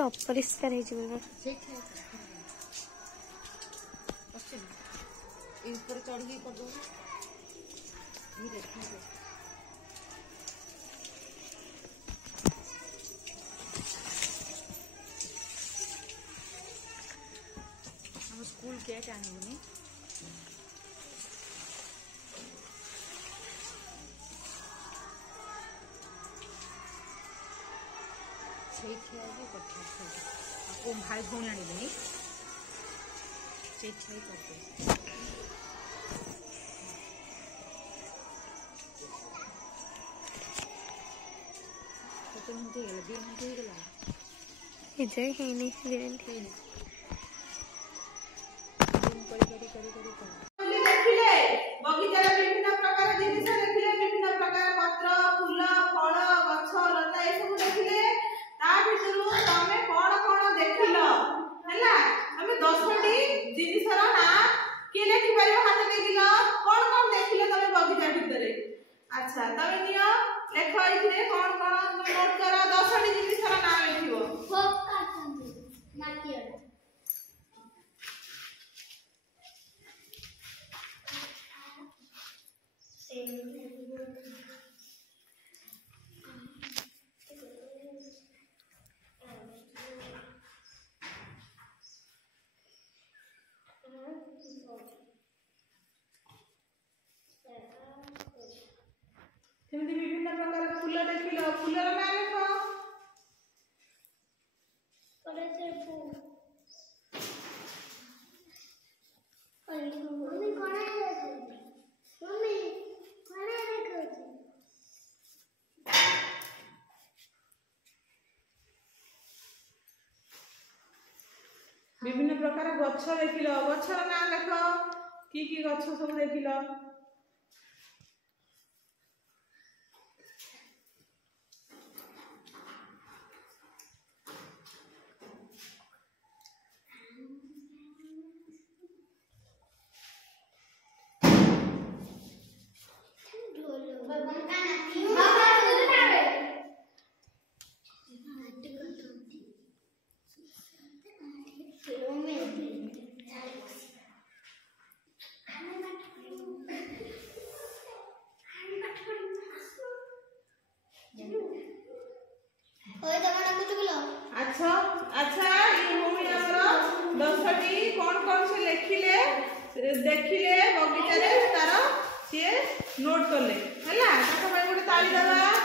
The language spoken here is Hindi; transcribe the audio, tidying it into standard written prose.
ଟିକେ ଅପରିଷ୍କାର ହେଇଯିବ। ऊपर चढ़ी कर दो धीरे धीरे। हम स्कूल गेट आने से भाई भौणी आने से करते अच्छा तबे नियो लेखो इथे कोन कोन नोट करा 10टी जिनिस रा नाम लिखिबो फोक काटंदी माटिया सेमती विभिन्न प्रकार फूल देखिलो फूलर नाम लिखो परसे फूल मम्मी कोना देखो मम्मी कोना देखो विभिन्न प्रकार गछ देखिलो गछर नाम लिखो की गछ सब देखिलो अच्छा अच्छा ये भूमि हमरो 10टी कोन कोन से लिखिले देखिले बगीचा रे तार से नोट करले हला ताका भाई गोटे ताली देबा।